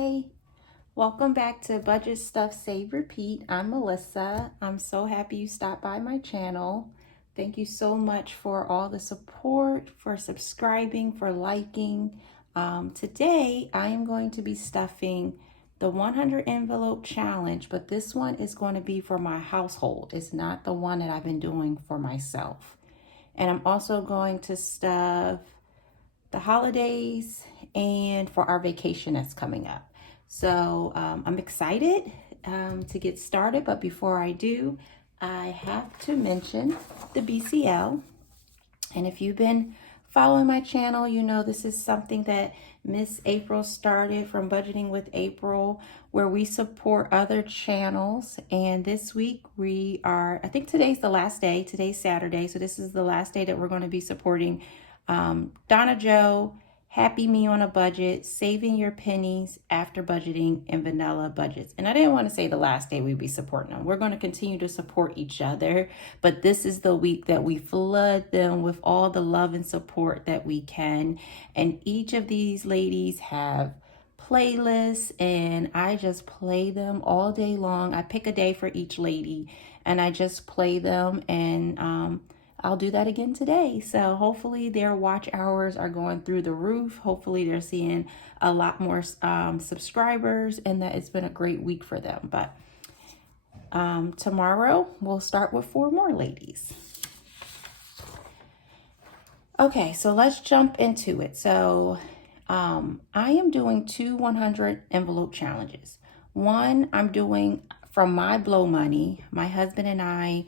Hi, welcome back to Budget Stuff Save Repeat. I'm Melissa. I'm so happy you stopped by my channel. Thank you so much for all the support, for subscribing, for liking. Today I am going to be stuffing the 100 envelope challenge, but this one is going to be for my household. It's not the one that I've been doing for myself. And I'm also going to stuff the holidays and for our vacation that's coming up. So I'm excited to get started, but before I do, I have to mention the BCL. And if you've been following my channel, you know this is something that Miss April started from Budgeting with April, where we support other channels. And this week I think today's the last day. Today's Saturday, so this is the last day that we're going to be supporting Donna Joe, Happy Me on a Budget, Saving Your Pennies After Budgeting, and Vanilla Budgets. And I didn't want to say the last day we'd be supporting them. We're going to continue to support each other, but this is the week that we flood them with all the love and support that we can. And each of these ladies have playlists, and I just play them all day long. I pick a day for each lady and I just play them, and I'll do that again today. So hopefully their watch hours are going through the roof. Hopefully they're seeing a lot more subscribers, and that it's been a great week for them. But tomorrow we'll start with 4 more ladies. Okay, so let's jump into it. So I am doing 2 100 envelope challenges. One I'm doing from my Blow Money. My husband and I,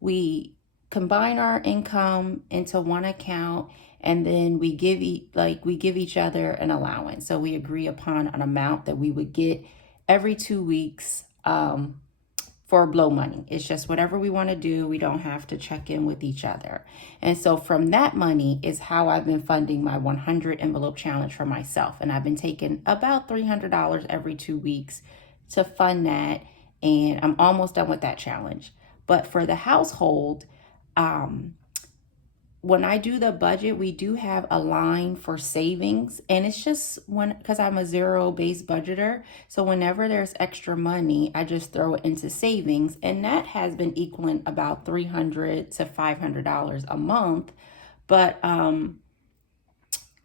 we combine our income into one account, and then we give each other an allowance. So we agree upon an amount that we would get every 2 weeks for Blow Money. It's just whatever we want to do. We don't have to check in with each other. And so from that money is how I've been funding my 100 envelope challenge for myself. And I've been taking about $300 every 2 weeks to fund that. And I'm almost done with that challenge. But for the household, when I do the budget, we do have a line for savings, and it's just because I'm a zero-based budgeter. So whenever there's extra money, I just throw it into savings, and that has been equaling about $300 to $500 a month. But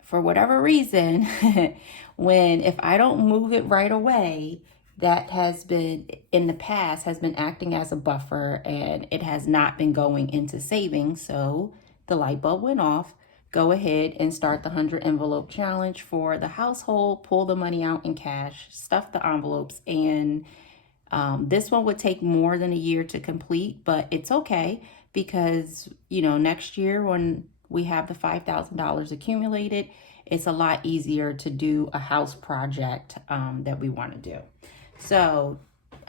for whatever reason, if I don't move it right away, that has been in the past has been acting as a buffer, and it has not been going into savings. So the light bulb went off. Go ahead and start the 100 envelope challenge for the household. Pull the money out in cash, stuff the envelopes, and this one would take more than a year to complete, but it's okay because, next year when we have the $5,000 accumulated, it's a lot easier to do a house project that we want to do. So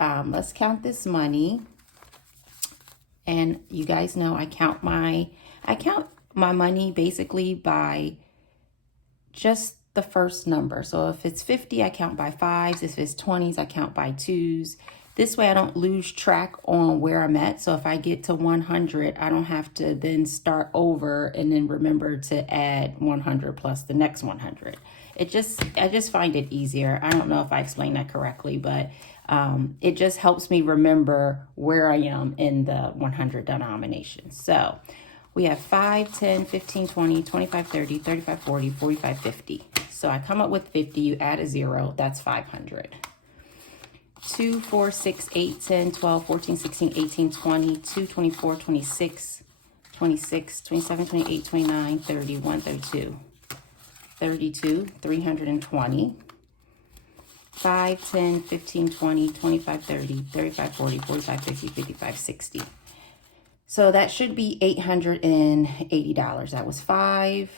let's count this money. And you guys know I count my money basically by just the first number. So if it's 50, I count by 5s. If it's 20s, I count by 2s. This way I don't lose track on where I'm at. So if I get to 100, I don't have to then start over and then remember to add 100 plus the next 100. I just find it easier. I don't know if I explained that correctly, but it just helps me remember where I am in the 100 denomination. So we have 5, 10, 15, 20, 25, 30, 35, 40, 45, 50. So I come up with 50, you add a 0, that's 500. 2, 4, 6, 8, 10, 12, 14, 16, 18, 20, 2, 24, 26, 26, 27, 28, 29, 30, 1, 32, 32, 320. 5, 10, 15, 20, 25, 30, 35, 40, 45, 50, 55, 60. So that should be $880. That was 5,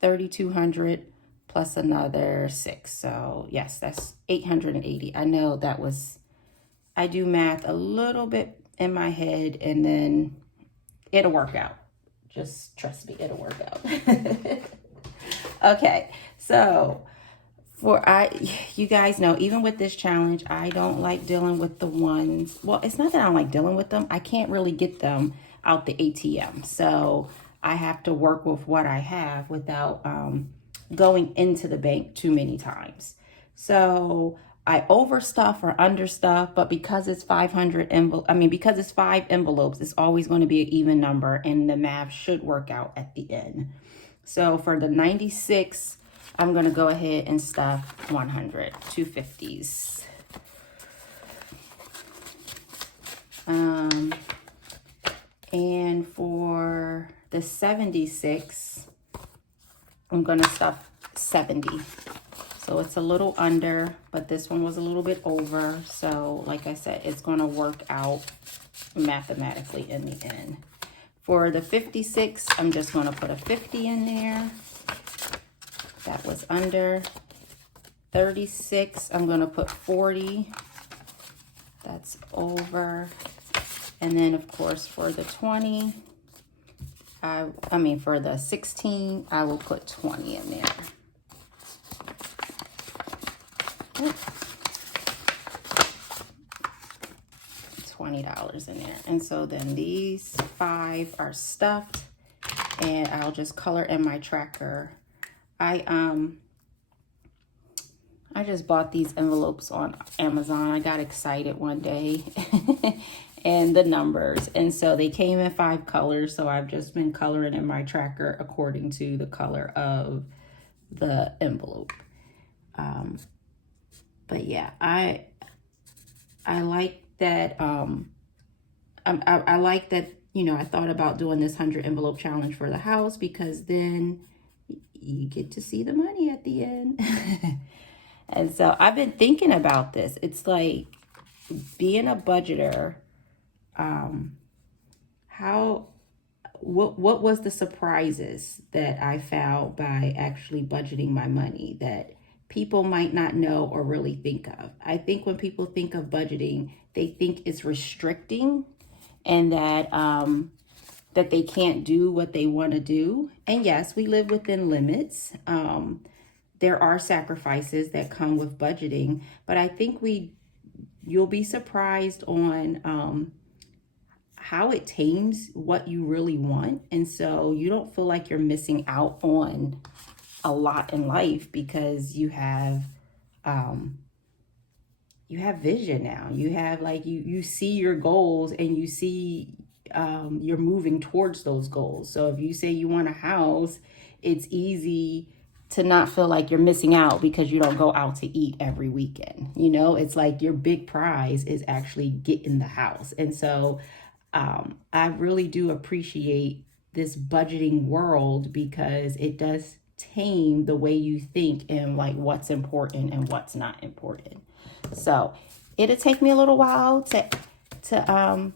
3,200 plus another 6. So yes, that's 880. I know I do math a little bit in my head, and then it'll work out. Just trust me, it'll work out. Okay, so you guys know, even with this challenge, I don't like dealing with the ones. Well, it's not that I don't like dealing with them. I can't really get them out the ATM. So I have to work with what I have without going into the bank too many times. So I overstuff or understuff, but because it's 500 because it's 5 envelopes, it's always going to be an even number, and the math should work out at the end. So for the 96, I'm going to go ahead and stuff 100, 250s. And for the 76, I'm going to stuff 70. So it's a little under, but this one was a little bit over. So like I said, it's going to work out mathematically in the end. For the 56, I'm just going to put a 50 in there. That was under. 36, I'm going to put 40. That's over. And then, of course, for the 20, for the 16, I will put 20 in there. $20 in there. And so then these 5 are stuffed, and I'll just color in my tracker. I just bought these envelopes on Amazon. I got excited one day and the numbers. And so they came in 5 colors. So I've just been coloring in my tracker according to the color of the envelope. But yeah, I like that. I like that, I thought about doing this 100 envelope challenge for the house, because then you get to see the money at the end. And so I've been thinking about this. It's like being a budgeter. What was the surprises that I found by actually budgeting my money that people might not know or really think of? I think when people think of budgeting, they think it's restricting, and that that they can't do what they want to do. And yes, we live within limits. There are sacrifices that come with budgeting, but I think you'll be surprised on how it tames what you really want. And so you don't feel like you're missing out on a lot in life, because you have vision now. You have you see your goals, and you see you're moving towards those goals. So if you say you want a house, it's easy to not feel like you're missing out because you don't go out to eat every weekend. It's like your big prize is actually getting the house. And so I really do appreciate this budgeting world, because it does tame the way you think and like what's important and what's not important. So it'll take me a little while to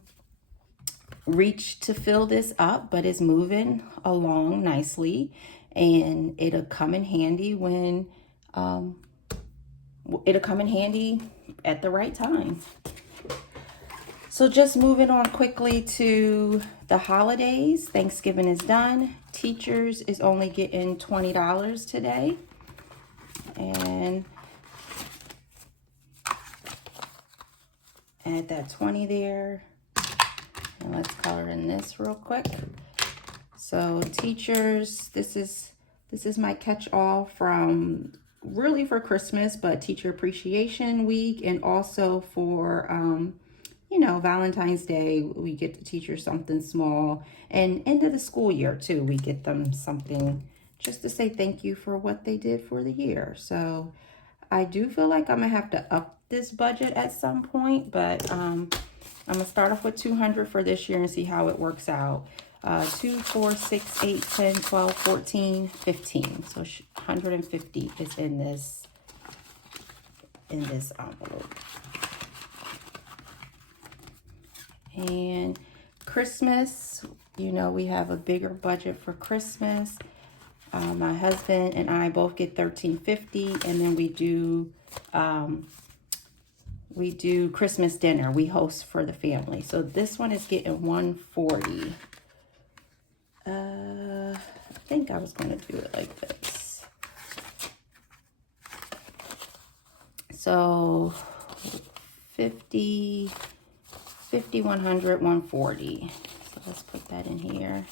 reach to fill this up, but it's moving along nicely, and it'll come in handy when it'll come in handy at the right time. So just moving on quickly to the holidays. Thanksgiving is done. Teachers is only getting $20 today. And add that 20 there. And let's color in this real quick. So teachers, this is my catch-all from really for Christmas, but Teacher Appreciation Week, and also for Valentine's Day, we get the teachers something small, and end of the school year too, we get them something just to say thank you for what they did for the year. So I do feel like I'm gonna have to up this budget at some point, but I'm gonna start off with 200 for this year and see how it works out. 2, 4, 6, 8, 10, 12, 14, 15. So 150 is in this envelope. And Christmas, we have a bigger budget for Christmas. My husband and I both get $13.50, and then we do Christmas dinner. We host for the family. So this one is getting $140. I think I was going to do it like this. So 50, 100, 140. So let's put that in here.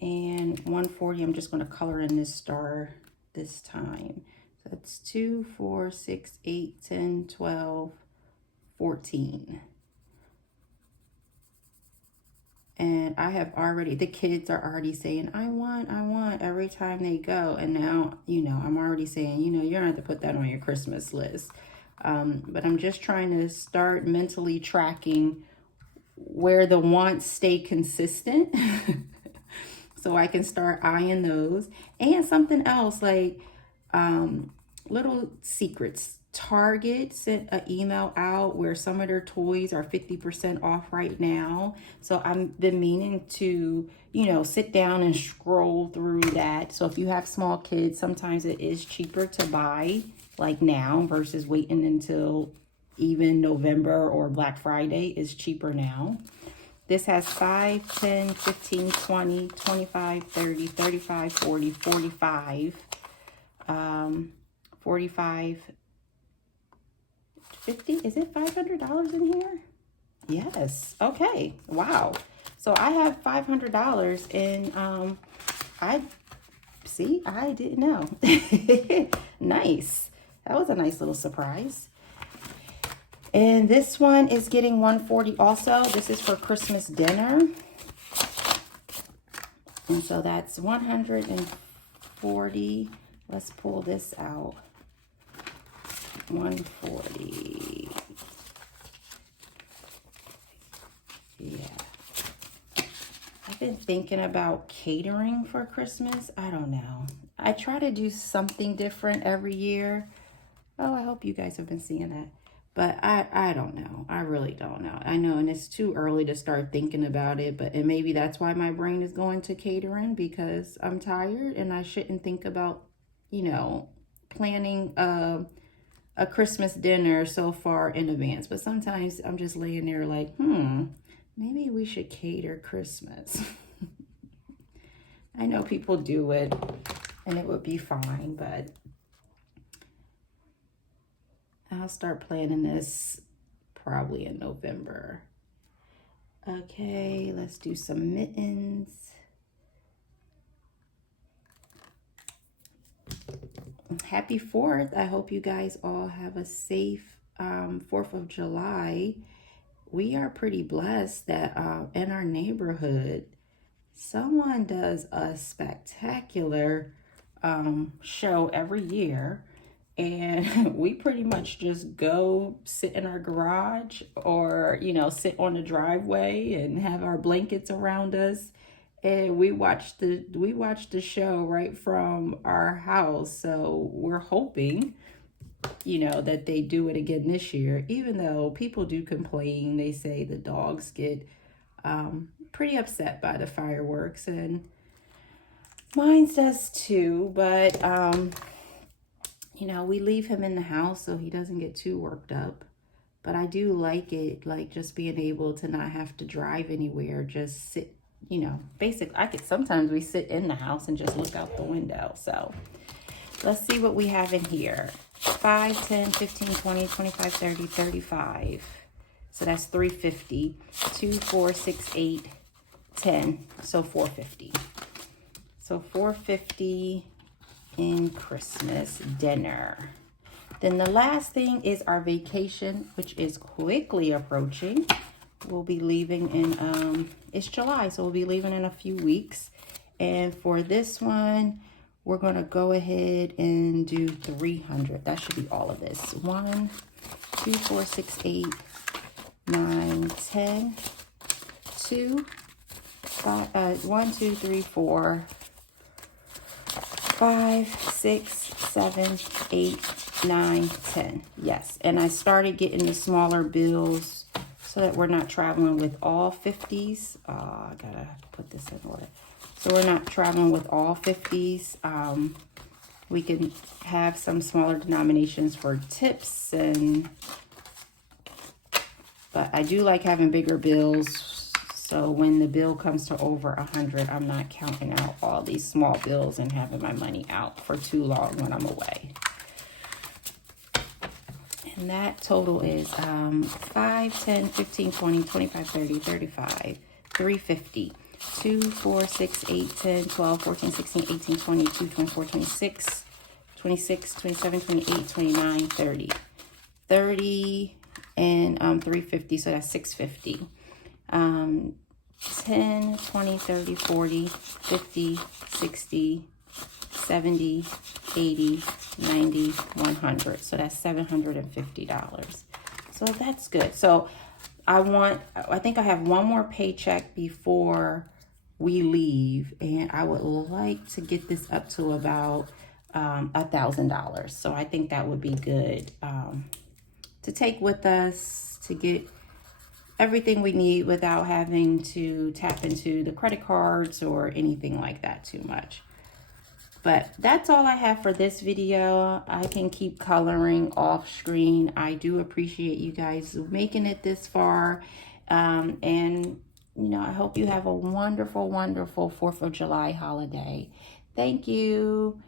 And 140, I'm just going to color in this star this time. So that's 2, 4, 6, 8, 10, 12, 14. And I have already, the kids are already saying, I want, every time they go. And now, you know, I'm already saying, you know, you're going to have to put that on your Christmas list. But I'm just trying to start mentally tracking where the wants stay consistent. So I can start eyeing those. And something else, like little secrets. Target sent an email out where some of their toys are 50% off right now. So I've been meaning to, you know, sit down and scroll through that. So if you have small kids, sometimes it is cheaper to buy like now versus waiting until even November or Black Friday is cheaper now. This has 5, 10, 15, 20, 25, 30, 35, 40, 45, 45, 50. Is it $500 in here? Yes. Okay. Wow. So I have $500 in, I didn't know. Nice. That was a nice little surprise. And this one is getting $140 also. This is for Christmas dinner. And so that's $140. Let's pull this out. $140. Yeah. I've been thinking about catering for Christmas. I don't know. I try to do something different every year. Oh, I hope you guys have been seeing that. But I don't know. I really don't know. I know, and it's too early to start thinking about it, and maybe that's why my brain is going to catering, because I'm tired and I shouldn't think about, you know, planning a Christmas dinner so far in advance. But sometimes I'm just laying there like, maybe we should cater Christmas. I know people do it and it would be fine, but I'll start planning this probably in November. Okay, let's do some mittens. Happy 4th. I hope you guys all have a safe 4th of July. We are pretty blessed that in our neighborhood, someone does a spectacular show every year. And we pretty much just go sit in our garage or, you know, sit on the driveway and have our blankets around us. And we watch the show right from our house. So we're hoping, you know, that they do it again this year, even though people do complain. They say the dogs get pretty upset by the fireworks, and mine does too. But you know, we leave him in the house so he doesn't get too worked up. But I do like it, like just being able to not have to drive anywhere, just sit, you know, basically sometimes we sit in the house and just look out the window. So let's see what we have in here. 5, 10, 15, 20, 25, 30, 35. So that's $350. 2, 4, 6, 8, 10. So $450. So $450 in Christmas dinner. Then the last thing is our vacation, which is quickly approaching. We'll be leaving in it's July, so we'll be leaving in a few weeks. And for this one, we're going to go ahead and do 300. That should be all of this. 1, 2, 4, 6, 8, 9, 10, 2, 5, 1, 2, 3, 4, 5, 6, 7, 8, 9, 10. Yes, and I started getting the smaller bills so that we're not traveling with all 50s. I gotta put this in order. So we're not traveling with all 50s. We can have some smaller denominations for tips, but I do like having bigger bills. So when the bill comes to over 100, I'm not counting out all these small bills and having my money out for too long when I'm away. And that total is 5, 10, 15, 20, 25, 30, 35, 350. 2, 4, 6, 8, 10, 12, 14, 16, 18, 22, 24, 26, 26, 27, 28, 29, 30. 30 and 350, so that's 650. 10, 20, 30, 40, 50, 60, 70, 80, 90, 100. So that's $750. So that's good. So I think I have one more paycheck before we leave, and I would like to get this up to about $1,000. So I think that would be good to take with us to get everything we need without having to tap into the credit cards or anything like that too much. But that's all I have for this video. I can keep coloring off screen. I do appreciate you guys making it this far. And, you know, I hope you have a wonderful, wonderful 4th of July holiday. Thank you.